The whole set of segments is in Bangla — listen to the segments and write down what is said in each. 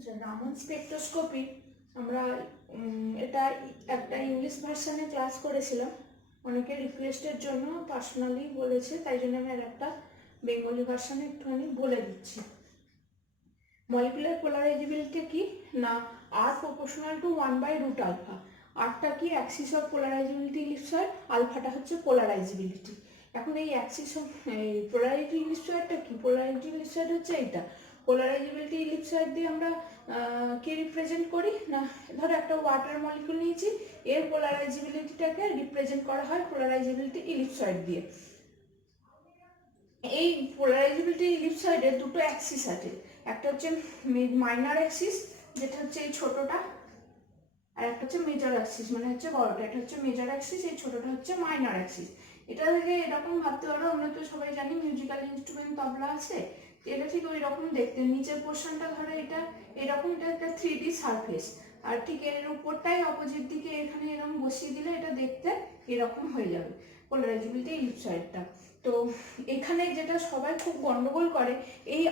আচ্ছা, রামন স্পেকট্রোস্কোপি আমরা এটা একটা ইংলিশ ভার্সানে ক্লাস করেছিলাম। অনেকে রিকোয়েস্টের জন্য পার্সোনালি বলেছে, তাই জন্য আমি আর একটা বেঙ্গলি ভার্সানে একটুখানি বলে দিচ্ছি। মলিকুলার পোলারাইজেবিলিটি কি না, আর প্রপোর্শনাল টু 1/√α। আরটা কি অ্যাক্সিস অফ পোলারাইজেবিলিটি ইলিপসয়েড, আলফাটা হচ্ছে পোলারাইজেবিলিটি। এখন এই অ্যাক্সিস অফ পোলারিটি ইলিপসয়েডটা কি, পোলারিটি ইলিপসয়েড হচ্ছে এইটা। পোলারাইজেবিলিটি ইলিপসয়েড দিয়ে আমরা কি রিপ্রেজেন্ট করি না, ধরো একটা ওয়াটার মলিকুল নিয়েছি, এর পোলারাইজেবিলিটিটাকে রিপ্রেজেন্ট করা হয় পোলারাইজেবিলিটি ইলিপসয়েড দিয়ে। এই পোলারাইজেবিলিটি ইলিপসয়েডের দুটো অ্যাক্সিস আছে, একটা হচ্ছে মাইনর অ্যাক্সিস যেটা হচ্ছে এই ছোটটা, আর একটা হচ্ছে মেজর অ্যাক্সিস মানে হচ্ছে বড়টা। এটা হচ্ছে মেজর অ্যাক্সিস, এই ছোটটা হচ্ছে মাইনর অ্যাক্সিস। এটা থেকে এরকম ভাবতে পারো, আমরা তো সবাই জানি মিউজিক্যাল ইনস্ট্রুমেন্ট তবলা আছে, এটা ঠিক ওই রকম দেখতে। নিচের পোর্শনটা ধরো এটা এরকম, এটা একটা 3D সারফেস, আর ঠিক এর উপরটাই অপোজিট দিকে এখানে এরকম বসিয়ে দিলে এটা দেখতে এরকম হয়ে যাবে পোলারাইজেবিলিটি ইলিপসয়েডটা। তো এখানে যেটা সবাই খুব গন্ডগোল করে, এই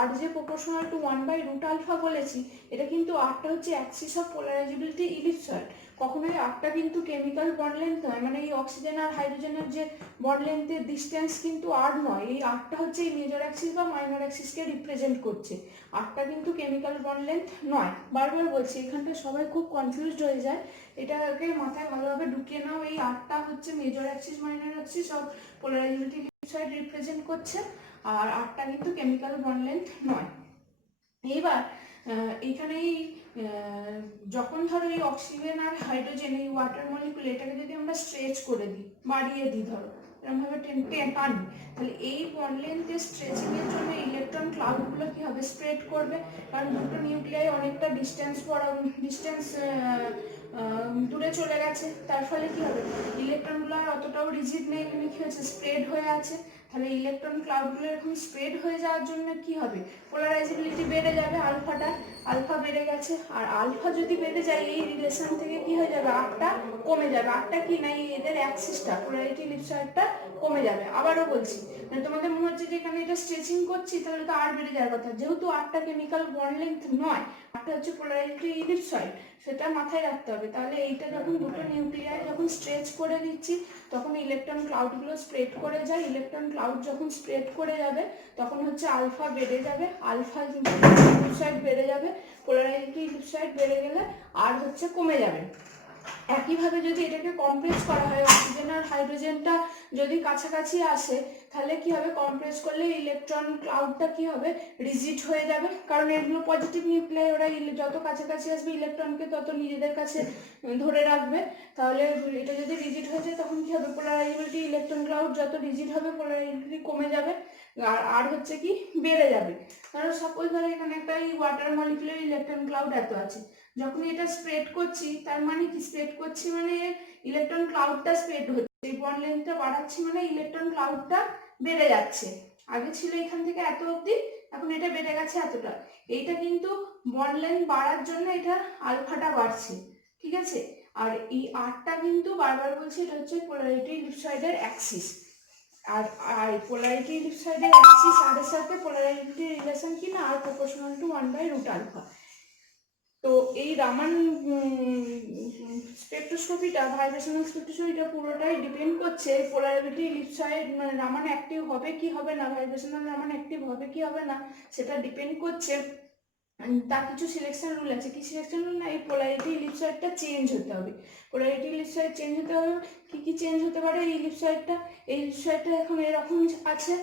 আর যে প্রপোর্শনাল টু 1/√α বলেছি, এটা কিন্তু আরটা হচ্ছে অ্যাক্সিস অফ পোলারাইজেবিলিটি ইলিপসয়েড। কখনোই আরটা কিন্তু কেমিক্যাল বন্ড লেন্থ নয়, মানে এই অক্সিজেন আর হাইড্রোজেনের যে বন্ড লেন্থের ডিস্টেন্স কিন্তু আর নয়। এই আরটা হচ্ছে এই মেজর অ্যাক্সিস বা মাইনর অ্যাক্সিসকে রিপ্রেজেন্ট করছে, আরটা কিন্তু কেমিক্যাল বন্ড লেন্থ নয়। বারবার বলছি, এখানটা সবাই খুব কনফিউজড হয়ে যায়, এটাকে মাথায় ভালোভাবে ঢুকিয়ে নাও। এই আরটা হচ্ছে মেজর অ্যাক্সিস মাইনর অ্যাক্সিস সব পোলারাইজেবিলিটি ইলিপসয়েড রিপ্রেজেন্ট করছে, আর আরটা কিন্তু কেমিক্যাল বন্ড লেন্থ নয়। এইবার এইখানে যখন ধরো এই অক্সিজেন আর হাইড্রোজেন এই ওয়াটার মলিকুল, এটাকে যদি আমরা স্ট্রেচ করে দিই, বাড়িয়ে দিই, ধরো এরকমভাবে টানি, তাহলে এই বন্ড লেন্থের স্ট্রেচিং এর জন্য ইলেকট্রন ক্লাউডগুলো কি হবে, স্প্রেড করবে। কারণ দুটো নিউক্লিয়াই অনেকটা ডিস্টেন্স দূরে চলে গেছে, তার ফলে কি হবে, ইলেকট্রনগুলো আর অতটাও রিজিড নেই, এখানে কি হচ্ছে, স্প্রেড হয়ে আছে। তাহলে ইলেকট্রন ক্লাউডগুলো এরকম স্প্রেড হয়ে যাওয়ার জন্য কি হবে, পোলারাইজেবিলিটি বেড়ে যাবে, আলফা বেড়ে গেছে। আর আলফা যদি বেড়ে যায়, এই রিলেশন থেকে কি হয়ে যাবে, আরটা কমে যাবে। আরটা কি না, এদের অ্যাক্সিসটা পোলারিটি ইলিপসয়েডটা কমে যাবে। আবারও বলছি, মানে তোমাদের মনে হচ্ছে যে এখানে এটা স্ট্রেচিং করছি, তাহলে তো আর বেড়ে যাওয়ার কথা। যেহেতু আরটা কেমিক্যাল বন্ড লেন্থ নয়, আরটা হচ্ছে পোলারিটি ইলিপসয়েড, সেটা মাথায় রাখতে হবে। তাহলে এইটা যখন দুটো নিউক্লিয়াই যখন স্ট্রেচ করে দিচ্ছি, তখন ইলেকট্রন ক্লাউডগুলো স্প্রেড করে যায়। ইলেকট্রন ক্লাউড যখন স্প্রেড করে যাবে, তখন হচ্ছে আলফা বেড়ে যাবে, আলফা ইলিপসয়েড বেড়ে যাবে, পোলারিটি ইলিপসয়েড বেড়ে গেলে আর হচ্ছে কমে যাবে। একইভাবে যদি এটাকে কমপ্রেস করা হয়, অক্সিজেন আর হাইড্রোজেনটা যদি কাছাকাছি আসে, তাহলে কি হবে, কমপ্রেস করলে ইলেকট্রন ক্লাউডটা কি হবে, রিজিড হয়ে যাবে। কারণ এগুলো পজিটিভ নিউক্লিয়াই, ওরা যত কাছাকাছি আসবে ইলেকট্রনকে তত নিজেদের কাছে ধরে রাখবে। তাহলে এটা যদি রিজিড হয়ে যায়, তখন কি হবে, পোলারাইজেবিলিটি ইলেকট্রন ক্লাউড যত রিজিড হবে পোলারাইজেবিলিটি কমে যাবে, আর হচ্ছে কি বেড়ে যাবে। ধরো সাপোজ ধরো এখানে একটা এই ওয়াটার মলিকুলের ইলেকট্রন ক্লাউড এত আছে, যখন এটা স্প্রেড করছি, তার মানে কি, স্প্রেড করছি মানে ইলেকট্রন ক্লাউডটা স্প্রেড হচ্ছে, এই বন্ড লেন্থটা বাড়াচ্ছি মানে ইলেকট্রন ক্লাউডটা বেড়ে যাচ্ছে। আগে ছিল এখান থেকে এত অবধি, এখন এটা বেড়ে গেছে এতটা। এইটা কিন্তু বন্ড লেন্থ বাড়ার জন্য এটা আলফাটা বাড়ছে, ঠিক আছে। আর এই আরটা কিন্তু বারবার বলছি, এটা হচ্ছে পোলারিটি ইলিপসয়েডের অ্যাক্সিস। আর পোলারিটি ইলিপসয়েডের অ্যাক্সিস আর এর সাথে পোলারিটি রিলেশন কি না, আর প্রপোর্শনাল টু 1/√α। তো এই রামান স্পেকট্রোস্কোপিটা, ভাইব্রেশনাল স্পেকট্রোস্কোপিটা পুরোটাই ডিপেন্ড করছে পোলারিটি ইলিপসয়েড, মানে রামান অ্যাক্টিভ হবে কি হবে না, ভাইব্রেশনাল রামান অ্যাক্টিভ হবে কি হবে না, সেটা ডিপেন্ড করছে। তার কিছু সিলেকশন রুল আছে। কি সিলেকশন রুল না, এই পোলারিটি ইলিপসয়েডটা চেঞ্জ হতে হবে। পোলারিটি ইলিপসয়েড চেঞ্জ হতে হবে, কি চেঞ্জ হতে পারে, এই ইলিপসয়েডটা এখন এরকম আছে,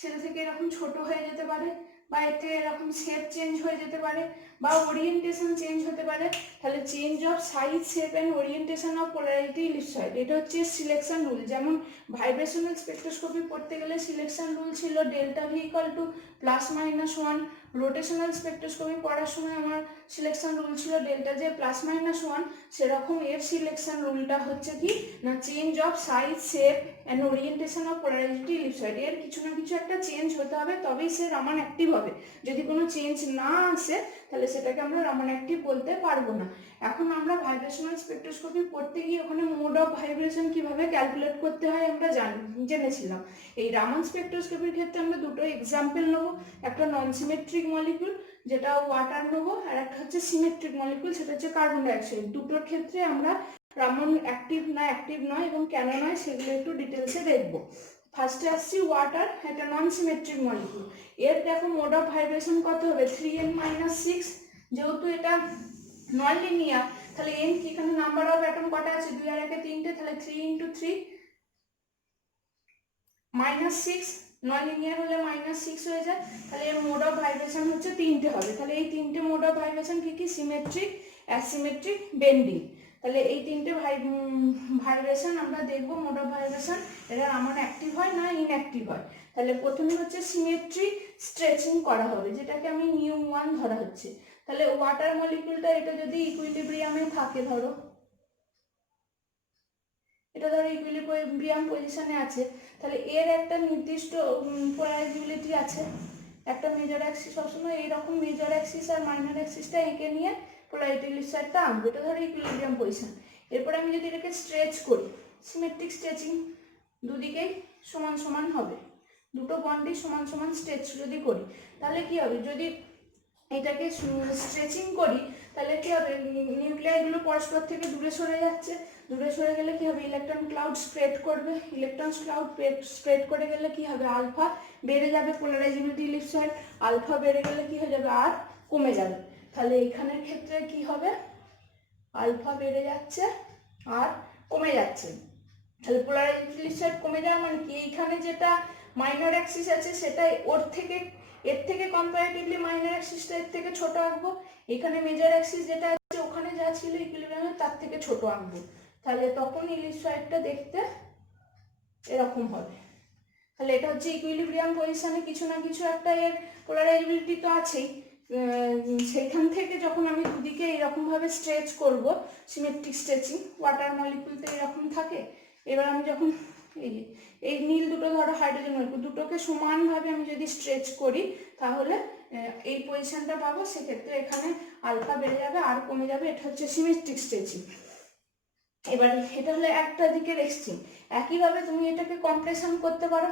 সেটা থেকে এরকম ছোট হয়ে যেতে পারে, বা এতে এরকম শেপ চেঞ্জ হয়ে যেতে পারে, বা ওরিয়েন্টেশন চেঞ্জ হতে পারে। তাহলে change of size, shape and orientation of polarity ellipsoid, এটা হচ্ছে সিলেকশন রুল। যেমন ভাইব্রেশনাল স্পেকট্রোস্কোপি পড়তে গেলে সিলেকশন রুল ছিল delta V equal to +-1। Rotational spectroscopy পড়ার সময় আমার সিলেকশন রুল ছিল ডেল্টা জে +-1। সেরকম এর সিলেকশন রুলটা হচ্ছে কি না, change of size, shape and orientation of polarity ellipsoid, এর কিছু না কিছু একটা চেঞ্জ হতে হবে, তবেই সে রামান অ্যাক্টিভ হবে। যদি কোনো চেঞ্জ না আসে, তাহলে সেটাকে আমরা রামান অ্যাক্টিভ বলতে পারবো না। এখন আমরা ভাইব্রেশনাল স্পেকট্রোস্কোপি পড়তে গিয়ে ওখানে মোড অফ ভাইব্রেশন কিভাবে ক্যালকুলেট করতে হয় আমরা জেনেছিলাম। এই রামান স্পেকট্রোস্কোপির ক্ষেত্রে আমরা দুটো এক্সাম্পল নেবো, একটা নন সিমেট্রিক মলিকুল যেটা ওয়াটার নেবো, আর একটা হচ্ছে সিমেট্রিক মলিকুল, সেটা হচ্ছে কার্বন ডাইঅক্সাইড। দুটোর ক্ষেত্রে আমরা রামন অ্যাক্টিভ না অ্যাক্টিভ নয় এবং কেন নয় সেগুলো একটু ডিটেলসে দেখবো। ফার্স্টে আসছি ওয়াটার, একটা নন সিমেট্রিক মলিকুল। এর দেখো মোড অফ ভাইব্রেশন কত হবে, 3n-6। যেহেতু এটা নন লিনিয়ার, তাহলে n কি, এখানে নাম্বার অফ অ্যাটম কটা আছে, 2 আর 1 3টে, তাহলে 3 × 3 -6। নন লিনিয়ার হলে -6 হয়ে যায়, তাহলে এর মোড অফ ভাইব্রেশন হচ্ছে 3টে হবে। তাহলে এই 3টে মোড অফ ভাইব্রেশন কি কি, সিমেট্রিক, অ্যাসিমেট্রিক, বেন্ডিং। তাহলে এই 3টে ভাইব্রেশন আমরা দেখবো মোড অফ ভাইব্রেশন, এটা আমার অ্যাক্টিভ হয় না ইনঅ্যাক্টিভ হয়। তাহলে প্রথমে হচ্ছে সিমেট্রিক স্ট্রেচিং করা হবে, যেটাকে আমি μ1 ধরা হচ্ছে। তাহলে ওয়াটার মলিকুলটা এটা যদি ইকুইলিব্রিয়ামে থাকে, ধরো এটা ধরো ইকুইলিব্রিয়াম পজিশনে আছে, তাহলে এর একটা নির্দিষ্ট পোলারাইজেবিলিটি আছে। একটা মেজর অ্যাক্সিস সবসময় এইরকম মেজর অ্যাক্সিস আর মাইনর অ্যাক্সিসটা এঁকে নিয়ে পোলারিটি লিস্টারটা আঁকবো, এটা ধরো ইকুইলিব্রিয়াম পজিশন। এরপর আমি যদি এটাকে স্ট্রেচ করি, সিমেট্রিক স্ট্রেচিং, দুদিকেই সমান সমান হবে, দুটো বন্ডই সমান সমান স্ট্রেচ যদি করি, তাহলে কি হবে, যদি এটাকে স্ট্রেচিং করি তাহলে কি হবে, নিউক্লিয়াসগুলো পরস্পর থেকে দূরে সরে যাচ্ছে। দূরে সরে গেলে কি হবে, ইলেকট্রন ক্লাউড স্প্রেড করবে। ইলেকট্রন ক্লাউড স্প্রেড করে গেলে কি হবে, আলফা বেড়ে যাবে, পোলারাইজেবিলিটি ইলিপসয়েড। আলফা বেড়ে গেলে কি হয়ে যাবে, আর কমে যাবে। তাহলে এইখানের ক্ষেত্রে কি হবে, আলফা বেড়ে যাচ্ছে আর কমে যাচ্ছে। তাহলে পোলারাইজেবিলিটি ইলিপসয়েড কমে যাওয়া মানে কি, এইখানে যেটা মাইনর অ্যাক্সিস আছে সেটা এর থেকে কম্পারেটিভলি মাইনর অ্যাক্সিসটা এর থেকে ছোট আঁকবো। এখানে মেজর অ্যাক্সিস যেটা আছে ওখানে যা ছিল ইকুইলিব্রিয়ামে তার থেকে ছোট আঁকবো। তাহলে তখন ইলিপসয়েডটা দেখতে এরকম হবে। তাহলে এটা হচ্ছে ইকুইলিব্রিয়াম পজিশনে কিছু না কিছু একটা এর পোলারাইজেবিলিটি তো আছেই। সেখান থেকে যখন আমি দুদিকে এরকম ভাবে স্ট্রেচ করব, সিমেট্রিক স্ট্রেচিং, ওয়াটার মলিকুলতে এরকম থাকে। এবার আমি যখন এই নীল দুটো ধরো হাইড্রোজেন মলিকুল, দুটোকে সমানভাবে আমি যদি স্ট্রেচ করি তাহলে এই পজিশনটা পাবো। সেক্ষেত্রে এখানে আলফা বেড়ে যাবে আর কমে যাবে, এটা হচ্ছে সিমেট্রিক স্ট্রেচিং। এবার এটা হলো একটা দিকের এক্সট্রিম। একইভাবে তুমি এটাকে কম্প্রেশন করতে পারো,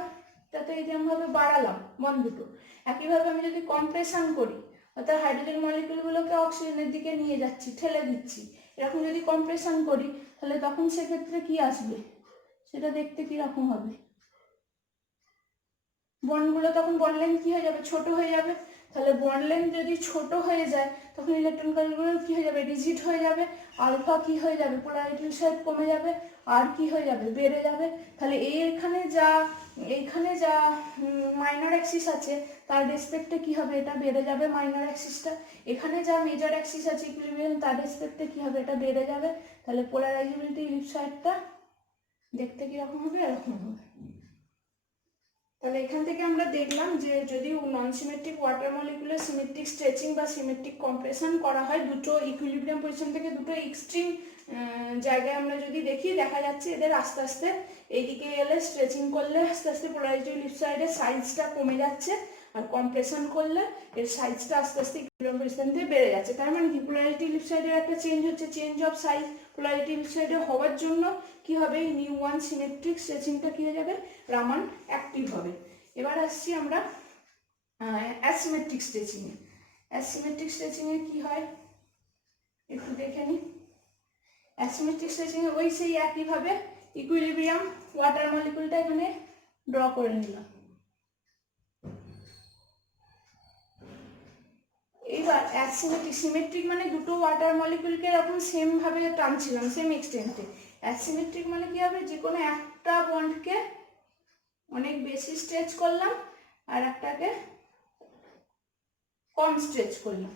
তাতে এইরকমভাবে বাড়ালাম বন্ড দুটো। একইভাবে আমি যদি কম্প্রেশন করি, অর্থাৎ হাইড্রোজেন মলিকুলগুলোকে অক্সিজেনের দিকে নিয়ে যাচ্ছি, ঠেলে দিচ্ছি, এরকম যদি কম্প্রেশন করি তাহলে তখন সেক্ষেত্রে কি আসবে, সেটা দেখতে কিরকম হবে, বন্ডগুলো তখন বন্ড লেন্থ কি হয়ে যাবে, ছোট হয়ে যাবে। তাহলে বন্ড লেন্থ যদি ছোট হয়ে যায় তখন ইলেকট্রন কার্বনগুলো কি হয়ে যাবে, রিজিড হয়ে যাবে। আলফা কি হয়ে যাবে, পোলারিটি সাইড কমে যাবে, আর কি হয়ে যাবে, বেড়ে যাবে। তাহলে এইখানে যা মাইনর অ্যাক্সিস আছে তার রেসপেক্টে কি হবে, এটা বেড়ে যাবে মাইনর অ্যাক্সিসটা। এখানে যা মেজর অ্যাক্সিস আছে ইকুইলিব্রিয়াম, তার রেসপেক্টে কি হবে, এটা বেড়ে যাবে। তাহলে পোলারাইজেবিলিটি ইলিপসয়েডটা দেখতে কিরকম হবে, এরকম হবে। তাহলে এখান থেকে আমরা দেখলাম যে যদি নন সিমেট্রিক ওয়াটার মলিকুলের সিমেট্রিক স্ট্রেচিং বা সিমেট্রিক কম্প্রেশন করা হয়, দুটো ইকুইলিব্রিয়াম পজিশন থেকে দুটো এক্সট্রিম জায়গায় আমরা যদি দেখি, দেখা যাচ্ছে এদের আস্তে আস্তে এইদিকে এলে স্ট্রেচিং করলে আস্তে আস্তে পোলারিটি লিপসাইডের সাইজটা কমে যাচ্ছে, আর কম্প্রেশন করলে এর সাইজটা আস্তে আস্তে ইকুইলিব্রিয়াম পজিশন থেকে বেড়ে যাচ্ছে। তার মানে কি, পোলারিটি লিপসাইডের একটা চেঞ্জ হচ্ছে, চেঞ্জ অফ সাইজ। পোলারিটি লিপসাইডে হওয়ার জন্য কি হবে, μ1 সিমেট্রিক স্ট্রেচিংটা কি হয়ে যাবে, রামান অ্যাক্টিভ হবে। এবার আসছি আমরা অ্যাসিমেট্রিক স্ট্রেচিং এ। অ্যাসিমেট্রিক স্ট্রেচিং এ কি হয় একটু দেখে নিই। অ্যাসিমেট্রিক স্ট্রেচিং এ ওই সেই একইভাবে ইকুইলিব্রিয়াম ওয়াটার মলিকুলটা এখানে ড্র করে নিলাম। এবার অ্যাসিমেট্রিক, সিমেট্রিক মানে দুটো ওয়াটার মলিকুলকে এরকম সেম ভাবে টানছিলাম, সেম এক্সটেন্টে। অ্যাসিমেট্রিক মানে কি হবে, যে কোনো একটা বন্ডকে অনেক বেশি স্ট্রেচ করলাম আর একটাকে কম স্ট্রেচ করলাম,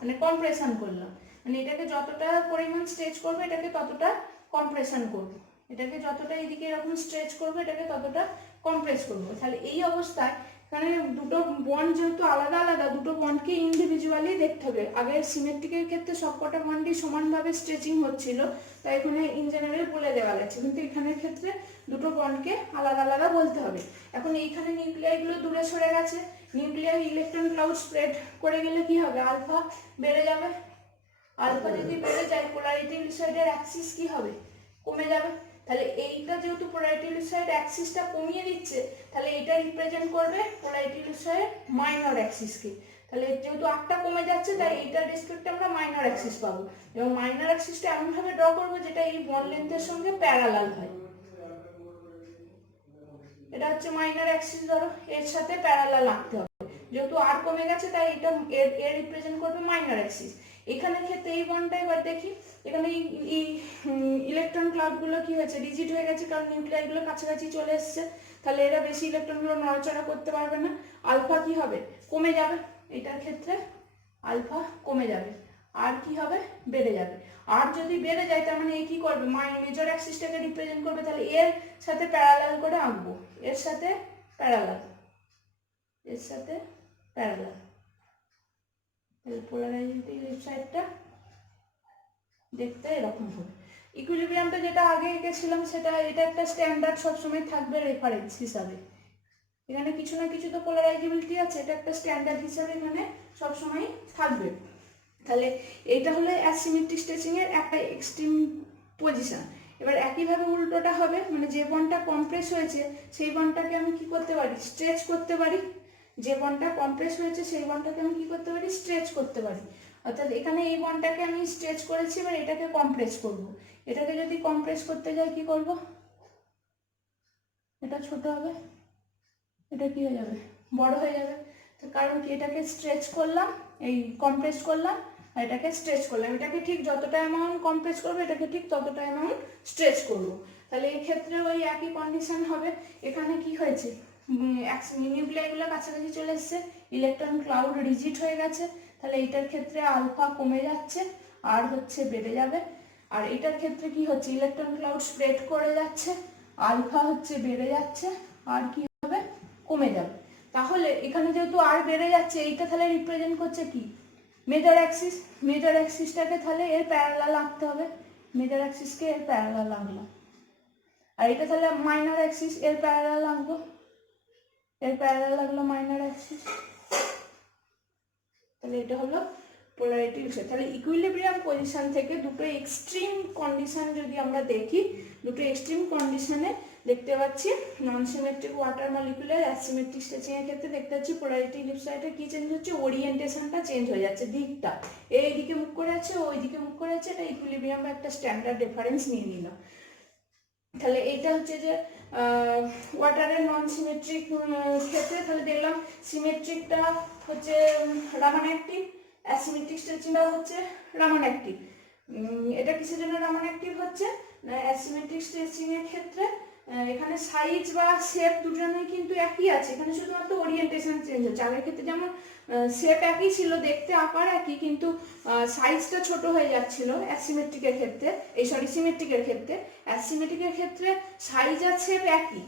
মানে কম্প্রেশন করলাম। মানে এটাকে যতটা পরিমাণ স্ট্রেচ করবে এটাকে ততটা কম্প্রেশন করবো, এটাকে যতটা এদিকে এরকম স্ট্রেচ করবে এটাকে ততটা কম্প্রেস করবো। তাহলে এই অবস্থায় মানে দুটো বন্ড যেহেতু আলাদা আলাদা, দুটো বন্ডকে ইন্ডিভিজুয়ালি দেখতে হবে। আগের সিমেট্রিকের ক্ষেত্রে সবকটা বন্ডই সমানভাবে স্ট্রেচিং হচ্ছিল, তাই এখানে ইন জেনারেল বলে দেওয়া যাচ্ছে, কিন্তু এখানের ক্ষেত্রে দুটো বন্ডকে আলাদা আলাদা বলতে হবে। এখন এইখানে নিউক্লিয়াইগুলো দূরে সরে গেছে, নিউক্লিয়ার ইলেকট্রন ক্লাউড স্প্রেড করে গেলে কি হবে, আলফা বেড়ে যাবে। আলফা যদি বেড়ে যায় পোলারিটি লিপসাইডের অ্যাক্সিস কি হবে, কমে যাবে। তাহলে এইটা যেহেতু পোলারিটি লিপসাইড অ্যাক্সিসটা কমিয়ে দিচ্ছে, তাহলে এটা রিপ্রেজেন্ট করবে পোলারিটি লিপসাইড মাইনর অ্যাক্সিসকে। তাহলে যেহেতু আরটা কমে যাচ্ছে তাই এইটার রেসপেক্টে আমরা মাইনর অ্যাক্সিস পাবো, এবং মাইনর অ্যাক্সিসটা এমনভাবে ড্র করবো যেটা এই বন্ড লেন্থের সঙ্গে প্যারালাল হয়। এটা হচ্ছে মাইনর অ্যাক্সিস, ধরো এর সাথে প্যারালাল আঁকতে হবে, যেহেতু আর কমে গেছে তাই এটা এর রিপ্রেজেন্ট করবে মাইনর অ্যাক্সিস। এখানের ক্ষেত্রে এই বন্ডটা এবার দেখি, এখানে এই ইলেকট্রন ক্লাউডগুলো কি হয়েছে, রিজিড হয়ে গেছে, কারণ নিউক্লিয়াসগুলো কাছাকাছি চলে এসছে, তাহলে এরা বেশি ইলেকট্রনগুলো নড়াচড়া করতে পারবে না, আলফা কি হবে, কমে যাবে, এটার ক্ষেত্রে আলফা কমে যাবে, আর কি হবে, বেড়ে যাবে। আর যদি বেড়ে যায় তার মানে এ কি করবে, মেজর অ্যাক্সিসটাকে রিপ্রেজেন্ট করবে, তাহলে এর সাথে প্যারালাল করে আঁকবো, এর সাথে প্যারালাল, এর সাথে প্যারালাল, তাহলে পোলারাইজেটিভ লেফট সাইডটা দেখতে এরকম হবে। ইকুইলিব্রিয়ামটা যেটা আগে এঁকেছিলাম সেটা, এটা একটা স্ট্যান্ডার্ড সবসময় থাকবে রেফারেন্স হিসাবে, এখানে কিছু না কিছু তো পোলারাইজেবিলিটি আছে, এটা একটা স্ট্যান্ডার্ড হিসাবে এখানে সবসময় থাকবে। তাহলে এইটা হলো অ্যাসিমেট্রিক স্ট্রেচিং এর একটা এক্সট্রিম পজিশন। এবার একইভাবে উল্টোটা হবে, মানে যে বন্ডটা কম্প্রেস হয়েছে সেই বন্ডটাকে আমি কি করতে পারি, স্ট্রেচ করতে পারি, যে বন্ডটা কম্প্রেস হয়েছে সেই বন্ডটাকে আমি কি করতে পারি, স্ট্রেচ করতে পারি। অর্থাৎ এখানে এই বন্ডটাকে আমি স্ট্রেচ করেছি, এবার এটাকে কম্প্রেস করব, এটাকে যদি কম্প্রেস করতে যাই কি করব, এটা ছোট হবে, এটা কি হয়ে যাবে, বড় হয়ে যাবে, তো কারণ কি এটাকে স্ট্রেচ করলাম, এই কম্প্রেস করলাম, আর এটাকে স্ট্রেচ করলাম, এটাকে ঠিক যতটা অ্যামাউন্ট কম্প্রেস করবো এটাকে ঠিক ততটা অ্যামাউন্ট স্ট্রেচ করব। তাহলে এই ক্ষেত্রে ওই একই কন্ডিশন হবে, এখানে কি হয়েছে, নিউক্লিয়াসগুলো কাছাকাছি চলে এসছে, ইলেকট্রন ক্লাউড রিজিড হয়ে গেছে, তাহলে এইটার ক্ষেত্রে আলফা কমে যাচ্ছে, আর হচ্ছে বেড়ে যাবে। আর এটার ক্ষেত্রে কি হচ্ছে, ইলেকট্রন ক্লাউড স্প্রেড করে যাচ্ছে, আলফা হচ্ছে বেড়ে যাচ্ছে, আর কি হবে, কমে যাবে। তাহলে এখানে যেহেতু আর বেড়ে যাচ্ছে, এইটা তাহলে রিপ্রেজেন্ট করছে কি, মেজর অ্যাক্সিস, মেজর অ্যাক্সিসটাকে তাহলে এর প্যারালাল আঁকতে হবে, মেজর অ্যাক্সিসকে এর প্যারালাল আঁকলাম, আর এটা তাহলে মাইনর অ্যাক্সিস, এর প্যারালাল আঁকবো, এর প্যারালাল লাগলো মাইনর অ্যাক্সিস, তাহলে এটা হলো পোলারিটি বিষয়। তাহলে ইকুইলিব্রিয়াম পজিশন থেকে দুটো এক্সট্রিম কন্ডিশন যদি আমরা দেখি, দুটো এক্সট্রিম কন্ডিশনে দেখতে পাচ্ছি non symmetric water molecular asymmetric stretching এর ক্ষেত্রে দেখতে পাচ্ছি পোলারিটি লিফট সাইডে কি চেঞ্জ হচ্ছে, ওরিয়েন্টেশনটা চেঞ্জ হয়ে যাচ্ছে, দিকটা এইদিকে মুখ করে আছে, ওইদিকে মুখ করে আছে, এটা ইকুইলিব্রিয়াম বা একটা স্ট্যান্ডার্ড রেফারেন্স নিয়ে নিলাম। তাহলে এইটা হচ্ছে যে ওয়াটারের নন সিমেট্রিক ক্ষেত্রে, তাহলে দেখলাম সিমেট্রিকটা হচ্ছে রামান অ্যাক্টিভ, অ্যাসিমেট্রিক স্ট্রেচিংটা হচ্ছে রামান অ্যাক্টিভ। এটা কিসের জন্য রামান অ্যাক্টিভ হচ্ছে, অ্যাসিমেট্রিক স্ট্রেচিং এর ক্ষেত্রে এখানে সাইজ বা শেপ দুজনেই কিন্তু একই আছে, এখানে শুধুমাত্র ওরিয়েন্টেশন চেঞ্জ হচ্ছে। আগের ক্ষেত্রে যেমন শেপ একই ছিল, দেখতে আকার একই, কিন্তু সাইজটা ছোট হয়ে যাচ্ছিল অ্যাসিমেট্রিকের ক্ষেত্রে, এই সরি সিমেট্রিকের ক্ষেত্রে। অ্যাসিমেট্রিকের ক্ষেত্রে সাইজ আর শেপ একই,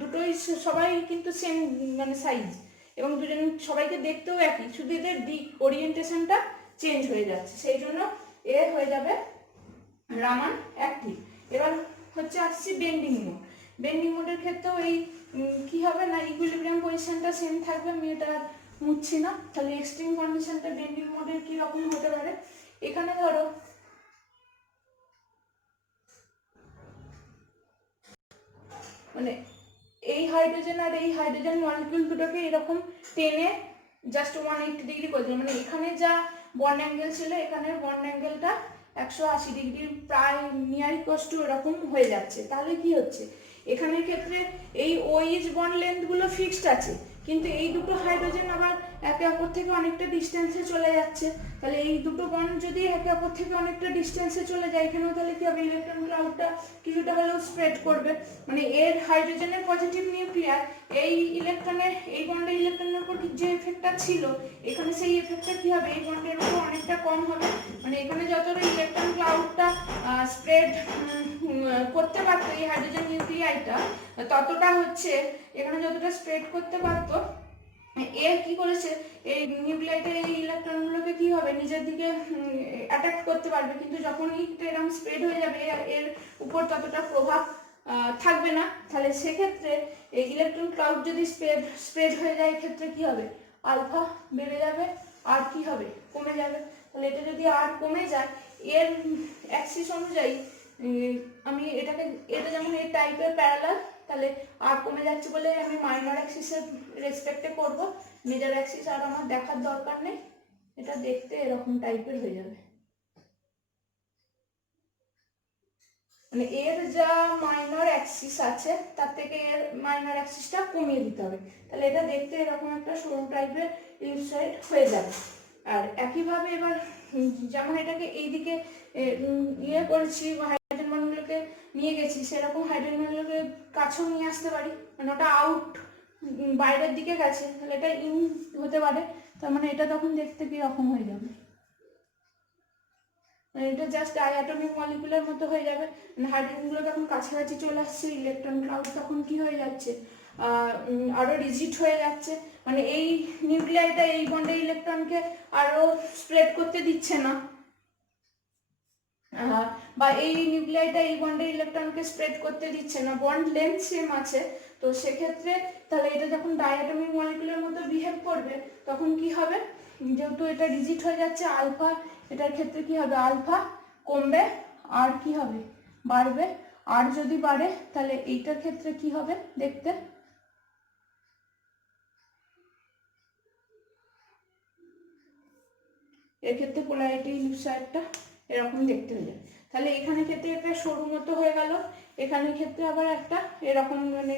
দুটোই সবাই কিন্তু সেম মানে সাইজ, এবং দুজন সবাইকে দেখতেও একই, শুধু এদের দিক ওরিয়েন্টেশনটা চেঞ্জ হয়ে যাচ্ছে, সেই জন্য এ হয়ে যাবে রামান অ্যাক্টিভ। এবার হচ্ছে আসছি বেন্ডিং মোড, বেন্ডিং মোডের ক্ষেত্রেও এই কি হবে না, ইকুইলিব্রিয়াম পজিশনটা সেম থাকবে, আমি এটা মুছছি না। তাহলে এক্সট্রিম কন্ডিশনটা বেন্ডিং মোডের কি রকম হতে পারে, এখানে ধরো মানে এই হাইড্রোজেন আর এই হাইড্রোজেন মলিকিউল দুটোকে এরকম টেনে জাস্ট 180 ডিগ্রি করে দিল, মানে এখানে যা বন্ড অ্যাঙ্গেল ছিল এখানের বন্ড অ্যাঙ্গেলটা 180 ডিগ্রি প্রায় নিয়ার ইকুয়াল টু এরকম হয়ে যাচ্ছে। তাহলে কি হচ্ছে, এখানের ক্ষেত্রে এই ওইজ বন্ড লেন্থগুলো ফিক্সড আছে, কিন্তু এই দুটো হাইড্রোজেন আবার একে অপর থেকে অনেকটা ডিস্টেন্সে চলে যাচ্ছে। তাহলে এই দুটো বন্ড যদি একে অপর থেকে অনেকটা ডিস্টেন্সে চলে যায়, এখানেও তাহলে কি হবে, ইলেকট্রন ক্লাউডটা কিছুটা হলেও স্প্রেড করবে, মানে এর হাইড্রোজেনের পজিটিভ নিউক্লিয়ার এই ইলেকট্রনের, এই বন্ডের ইলেকট্রনের উপর যে এফেক্টটা ছিল এখানে সেই এফেক্টটা কি হবে, এই বন্ডের উপর অনেকটা কম হবে, মানে এখানে যতটা ইলেকট্রন ক্লাউডটা স্প্রেড করতে পারতো এই হাইড্রোজেন নিউক্লিয়াইটা, ততটা হচ্ছে এখানে যতটা স্প্রেড করতে পারতো, এ কি করেছে, এই নিউক্লিয়াইটের এই ইলেকট্রনগুলোকে কি হবে, নিজের দিকে অ্যাট্রাক্ট করতে পারবে, কিন্তু যখনই এরকম স্প্রেড হয়ে যাবে এর উপর ততটা প্রভাব থাকবে না। তাহলে সেক্ষেত্রে এই ইলেকট্রন ক্লাউড যদি স্প্রেড হয়ে যায়, এক্ষেত্রে কি হবে, আলফা বেড়ে যাবে, আর কি হবে, কমে যাবে। তাহলে এটা যদি আর কমে যায়, এর অ্যাক্সিস অনুযায়ী আমি এটাকে, এটা যেমন এই টাইপের প্যারালাল, তাহলে আর কমে যাচ্ছে বলে আমি মাইনর অ্যাক্সিসের রেসপেক্টে করব, মিরর অ্যাক্সিস আর আমার দেখার দরকার নেই, এটা দেখতে এরকম টাইপের হয়ে যাবে। মানে এর যা মাইনর অ্যাক্সিস আছে তার থেকে এর মাইনর অ্যাক্সিসটা কমিয়ে দিতে হবে, তাহলে এটা দেখতে এরকম একটা সরু টাইপের ইলিপসয়েড হয়ে যাবে। আর একইভাবে এবার যেমন এটাকে এইদিকে ইয়ে করেছি, হাইড্রোজেন বন্ডগুলোকে নিয়ে গেছি, সেরকম হাইড্রোজেন বন্ডগুলোকে কাছেও নিয়ে আসতে পারি, মানে ওটা আউট বাইরের দিকে গেছে, তাহলে এটা ইন হতে পারে, তার মানে এটা তখন দেখতে কি রকম হয়ে যাবে, এটা জাস্ট ডায়াটমিক মলিকুলের মতো হয়ে যাবে। হাইড্রোজেনগুলো তখন কাছাকাছি চলে আসছে, ইলেকট্রন ক্লাউড তখন কি হয়ে যাচ্ছে, আরো রিজিড হয়ে যাচ্ছে, মানে এই নিউক্লিয়াইটা এই বন্ডে ইলেকট্রনকে আরো স্প্রেড করতে দিচ্ছে না, বা এই নিউক্লিয়াইটা এই বন্ডে ইলেকট্রনকে স্প্রেড করতে দিচ্ছে না, বন্ড লেন্থ সেম আছে। তো সেক্ষেত্রে তাহলে এটা যখন ডায়াটমিক মলিকুলের মতো বিহেভ করবে তখন কি হবে, যেহেতু এটা রিজিড হয়ে যাচ্ছে আলফা, এটার ক্ষেত্রে কি হবে, আলফা কমবে আর কি হবে, বাড়বে। আর যদি বাড়ে তাহলে এইটার ক্ষেত্রে কি হবে দেখতে, এর ক্ষেত্রে পোলারিটি ইলিপসয়েডটা এরকম দেখতে হয়ে যায়। তাহলে এখানে ক্ষেত্রে একটা সরু মতো হয়ে গেল, এখানে ক্ষেত্রে আবার একটা এরকম মানে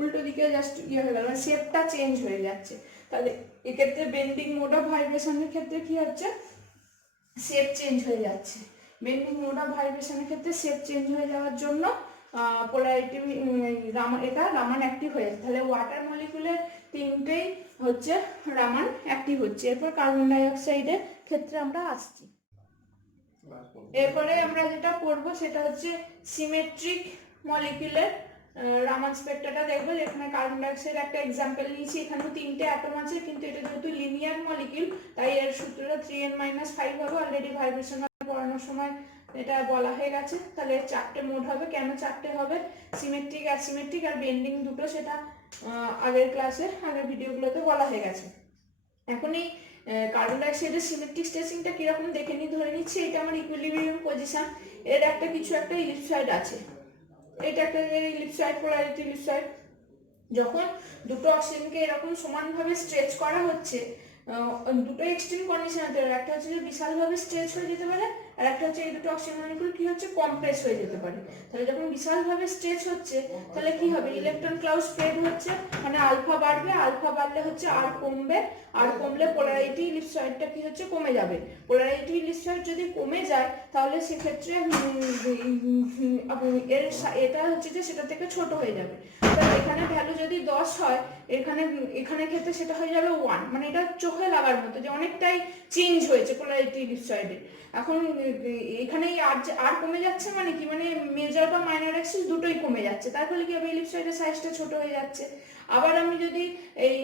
উল্টো দিকে জাস্ট ইয়ে হয়ে গেল, মানে শেপটা চেঞ্জ হয়ে যাচ্ছে। তাহলে এক্ষেত্রে বেন্ডিং মোড অফ ভাইব্রেশনের ক্ষেত্রে কি হচ্ছে, শেপ চেঞ্জ হয়ে যাচ্ছে। বেন্ডিং মোড অফ ভাইব্রেশনের ক্ষেত্রে শেপ চেঞ্জ হয়ে যাওয়ার জন্য পোলারিটি এটা রামান অ্যাক্টিভ হয়ে যাচ্ছে। তাহলে ওয়াটার মলিকুলের তিনটেই হচ্ছে রামান অ্যাক্টিভ হচ্ছে। এরপর কার্বন ডাই অক্সাইডের ক্ষেত্রে আমরা আসছি। এরপরে আমরা যেটা পড়বো সেটা হচ্ছে সিমেট্রিক মলিকুলের রামান স্পেক্ট্রাটা দেখবো, যেখানে কার্বন ডাই অক্সাইড একটা এক্সাম্পল নিয়েছি, এখানেও তিনটে অ্যাটম আছে, কিন্তু এটা যেহেতু লিনিয়ার মলিকিউল তাই এর সূত্রটা 3n-5 হবে, অলরেডি ভাইব্রেশন পড়ানোর সময় এটা বলা হয়ে গেছে। তাহলে চারটে মোড হবে, কেন চারটে হবে, সিমেট্রিক, অ্যাসিমেট্রিক আর বেন্ডিং দুটো, সেটা আগের ক্লাসে আগের ভিডিওগুলোতে বলা হয়ে গেছে। এখন এই কার্বন ডাই অক্সাইডের সিমেট্রিক স্ট্রেচিংটা কিরকম দেখে নিই, ধরে নিচ্ছি এটা আমার ইকুইলিব্রিয়াম পজিশন, এর একটা কিছু একটা ইলিপসয়েড আছে, এটা একটা ইলিপসয়েড, পোলারিটি ইলিপসয়েড। যখন দুটো অক্সিজেনকে এরকম সমানভাবে স্ট্রেচ করা হচ্ছে, দুটো এক্সট্রিম কন্ডিশন হতে পারে, একটা হচ্ছে যে বিশালভাবে স্ট্রেচ হয়ে যেতে পারে, আর একটা হচ্ছে এই দুটো অক্সিজেন মলিকুল কি হচ্ছে, কম্প্রেস হয়ে যেতে পারে। তাহলে যখন বিশালভাবে স্ট্রেচ হচ্ছে তাহলে কি হবে, ইলেকট্রন ক্লাউড স্প্রেড হচ্ছে, মানে আলফা বাড়বে, আলফা বাড়লে হচ্ছে আর কমবে, আর কমলে পোলারিটি ইলিপসয়েডটা কি হচ্ছে, কমে যাবে। পোলারিটি ইলিপসয়েড যদি কমে যায় তাহলে সেক্ষেত্রে এর এটা হচ্ছে যে সেটা থেকে ছোট হয়ে যাবে। তাহলে এখানে ভ্যালু যদি 10 হয়, এখানে ক্ষেত্রে সেটা হয়ে যাবে 1, মানে এটা চোখে লাগার মতো যে অনেকটাই চেঞ্জ হয়েছে পোলারিটি ইলিপসয়েডে। এখন এখানেই আর কমে যাচ্ছে, মানে কি, মানে মেজর বা মাইনর অ্যাক্সিস দুটোই কমে যাচ্ছে, তার ফলে কি হবে, ইলিপসয়েডের সাইজটা ছোট হয়ে যাচ্ছে। আবার আমি যদি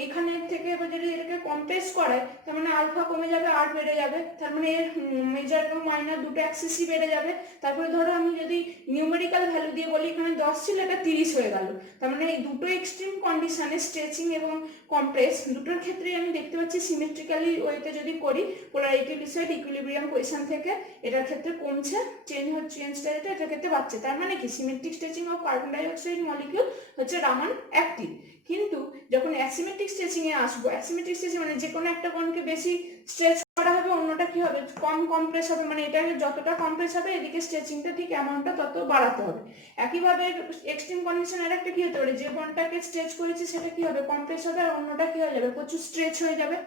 এখানে থেকে এবার যদি এটাকে কম্প্রেস করাই, তার মানে আলফা কমে যাবে আর বেড়ে যাবে, তার মানে এর মেজর এবং মাইনর দুটো অ্যাক্সিসই বেড়ে যাবে। তারপরে ধরো আমি যদি নিউমেরিক্যাল ভ্যালু দিয়ে বলি, এখানে 10 ছিল, এটা 30 হয়ে গেল, তার মানে এই দুটো এক্সট্রিম কন্ডিশনে স্ট্রেচিং এবং কম্প্রেস দুটোর ক্ষেত্রেই আমি দেখতে পাচ্ছি সিমেট্রিক্যালি ওয়েতে যদি করি, পোলারিটি ইলিপসয়েড ইকুইলিব্রিয়াম পজিশন থেকে এটার ক্ষেত্রে কমছে, চেঞ্জটা এটার ক্ষেত্রে বাড়ছে। তার মানে কি, symmetric stretching of carbon die oxide molecule হচ্ছে রামান অ্যাক্টিভ। কিন্তু যখন অ্যাসিমেট্রিক স্ট্রেচিং এ আসবো, অ্যাসিমেট্রিক স্ট্রেচিং মানে যে কোনো একটা কোণকে বেশি স্ট্রেচ করা হবে, অন্যটা কি হবে, কম কম্প্রেস হবে, মানে এটা যতটা কম্প্রেস হবে এদিকে স্ট্রেচিংটা ঠিক অ্যামাউন্টটা তত বাড়াতে হবে। একইভাবে এক্সট্রিম কন্ডিশন আর একটা কি হতে পারে, যে কোণটাকে স্ট্রেচ করেছি সেটা কি হবে, কম্প্রেস হবে, আর অন্যটা কি হয়ে যাবে, প্রচুর স্ট্রেচ হয়ে যাবে।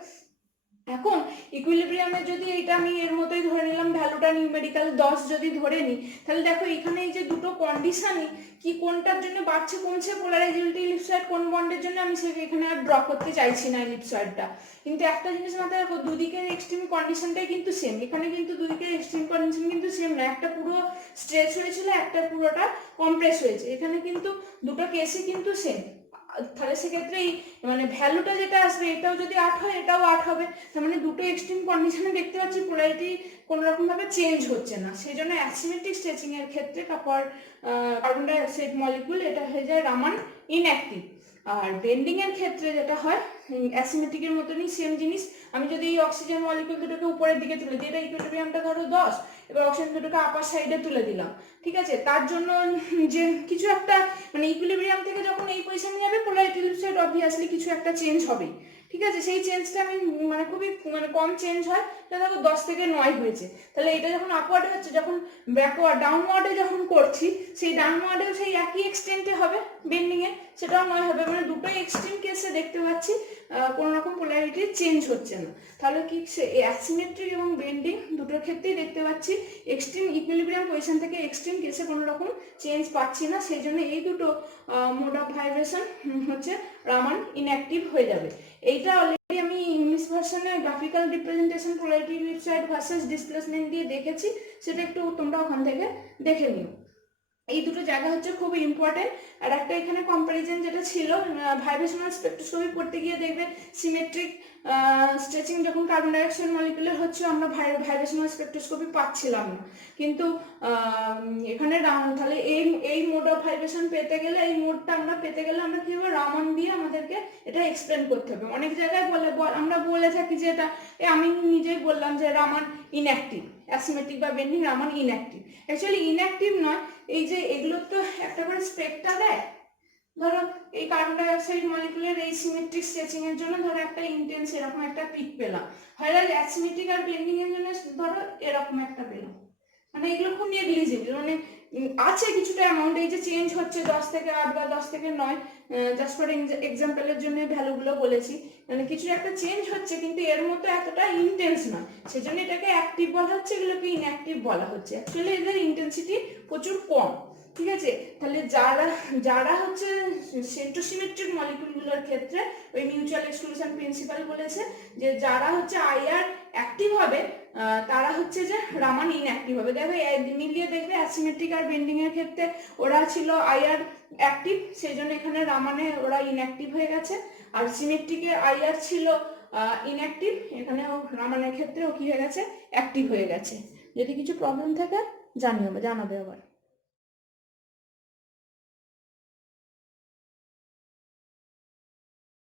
এখন ইকুইলিব্রিয়ামে যদি এটা আমি এর মতোই ধরে নিলাম, ভ্যালুটা নিউমেরিক্যাল 10 যদি ধরে নিই, তাহলে দেখো এখানে এই যে দুটো কন্ডিশনই কি কোনটার জন্য বাড়ছে কমছে, পোলারাইজিবিলিটি ইলিপসয়েড কোন বন্ডের জন্য, আমি সেটা এখানে আর ড্র করতে চাইছি না ইলিপসয়েডটা। কিন্তু একটা জিনিস মাথায় রাখো, দুদিকের এক্সট্রিম কন্ডিশনটাই কিন্তু সেম, এখানে কিন্তু দুদিকের এক্সট্রিম কন্ডিশন কিন্তু সেম না, একটা পুরো স্ট্রেচ হয়েছিল, একটা পুরোটা কম্প্রেস হয়েছে, এখানে কিন্তু দুটো কেসই কিন্তু সেম। তাহলে সেক্ষেত্রে মানে ভ্যালুটা যেটা আসবে, এটাও যদি 8 হয় এটাও 8 হবে, তার মানে দুটো এক্সট্রিম কন্ডিশনে দেখতে পাচ্ছি পোলারিটি কোনো রকম ভাবে চেঞ্জ হচ্ছে না। সেই জন্য অ্যাসিমেট্রিক স্ট্রেচিং এর ক্ষেত্রে কার্বন ডাই অক্সাইড মলিকুল এটা হয়ে যায় রামান ইনঅ্যাক্টিভ। আর বেন্ডিং এর ক্ষেত্রে যেটা হয়, অ্যাসিমেট্রিকের মতনই সেম জিনিস, আমি যদি এই অক্সিজেন মলিকুল দুটোকে উপরের দিকে তুলে দিই, এটা ইকুইলিব্রিয়ামটা ধরো 10, এবার অক্সিজেন দুটোকে আপার সাইডে তুলে দিলাম, ঠিক আছে, তার জন্য যে কিছু একটা মানে ইকুইলিব্রিয়াম থেকে যখন এই পজিশনে যাবে, পোলারিটি ইলিপসয়েড অবভিয়াসলি কিছু একটা চেঞ্জ হবেই, ঠিক আছে, সেই চেঞ্জটা আমি মানে খুবই মানে কম চেঞ্জ হয়, এটা দেখো 10 থেকে 9 হয়েছে। তাহলে এটা যখন আপওয়ার্ডে হচ্ছে, যখন ব্যাকওয়ার্ড ডাউনওয়ার্ডে যখন করছি, সেই ডাউনওয়ার্ডেও সেই একই এক্সটেন্টে হবে বেন্ডিংয়ে, সেটাও 9 হবে। মানে দুটোই এক্সট্রিম কেসে দেখতে পাচ্ছি কোনো রকম পোলারিটি চেঞ্জ হচ্ছে না। তাহলে কি অ্যাসিমেট্রিক এবং বেন্ডিং দুটোর ক্ষেত্রেই দেখতে পাচ্ছি এক্সট্রিম ইকুইলিব্রিয়াম পজিশন থেকে এক্সট্রিম কেসে কোনো রকম চেঞ্জ পাচ্ছি না। সেই জন্য এই দুটো মোড অফ ভাইব্রেশন হচ্ছে রামান ইনঅ্যাক্টিভ হয়ে যাবে। এইটা অলরেডি আমি ইংলিশ ভার্সনে graphical representation polarity side versus displacement দিয়ে দেখেছি, সেটা একটু তোমরা ওখান থেকে দেখে নিও। এই দুটো জায়গা হচ্ছে খুব ইম্পর্টেন্ট। আর একটা এখানে কম্পারিজন যেটা ছিল, ভাইব্রেশনাল স্পেকট্রোস্কপি পড়তে গিয়ে দেখবে সিমেট্রিক স্ট্রেচিং যখন কার্বন ডাইঅক্সাইড মলিকুলের হচ্ছে আমরা ভাইব্রেশনাল স্পেকট্রোস্কপি পাচ্ছিলাম না, কিন্তু এখানে তাহলে এই মোড অফ ভাইব্রেশন পেতে গেলে, এই মোডটা আমরা পেতে গেলে আমরা কি হবে, রামান দিয়ে আমাদেরকে এটা এক্সপ্লেন করতে হবে। অনেক জায়গায় আমরা বলে থাকি যে এটা, আমি নিজেই বললাম যে রামান ইনঅ্যাক্টিভ, অ্যাসিমেট্রিক বা bending Raman inactive. Actually inactive নয়, এই যে এগুলোর তো একটা করে স্পেকটা দেয়। ধরো এই কার্বন ডাইঅক্সাইড মলিকুলের এই সিমেট্রিক স্ট্রেচিং এর জন্য ধরো একটা ইন্টেন্স এরকম একটা পিক পেলাম, হয় অ্যাসিমেট্রিক আর বেন্ডিং এর জন্য ধরো এরকম একটা পেলাম। মানে এগুলো খুব নেগলিজেবল, মানে আছে কিছুটা অ্যামাউন্ট, এই যে চেঞ্জ হচ্ছে 10 থেকে 8 বা 10 থেকে 9, জাস্ট ফর এক্সাম্পলের জন্য ভ্যালুগুলো বলেছি, মানে কিছু একটা চেঞ্জ হচ্ছে, কিন্তু এর মতো এতটা ইন্টেন্স নয়, সেজন্য এটাকে অ্যাক্টিভ বলা হচ্ছে, এগুলোকে ইনঅ্যাক্টিভ বলা হচ্ছে। অ্যাকচুয়ালি এদের ইন্টেন্সিটি প্রচুর কম। ঠিক আছে, তাহলে যারা হচ্ছে সেন্ট্রোসিমেট্রিক মলিকুলগুলোর ক্ষেত্রে ওই মিউচুয়াল এক্সক্লুশন প্রিন্সিপাল বলেছে যে যারা হচ্ছে আইআর অ্যাক্টিভ হবে তারা হচ্ছে যে রামান ইনঅ্যাক্টিভ হবে। দেখো মিলিয়ে দেখবে অ্যাসিমেট্রিক আর বেন্ডিং এর ক্ষেত্রে ওরা ছিল আইআর অ্যাক্টিভ, সেই জন্য এখানে রামানে ওরা ইনঅ্যাক্টিভ হয়ে গেছে। আর সিমেট্রিকে আইআর ছিল ইনঅ্যাক্টিভ, এখানে রামানের ক্ষেত্রেও কি হয়ে গেছে, অ্যাক্টিভ হয়ে গেছে। যদি কিছু প্রবলেম থাকে জানাবে আবার।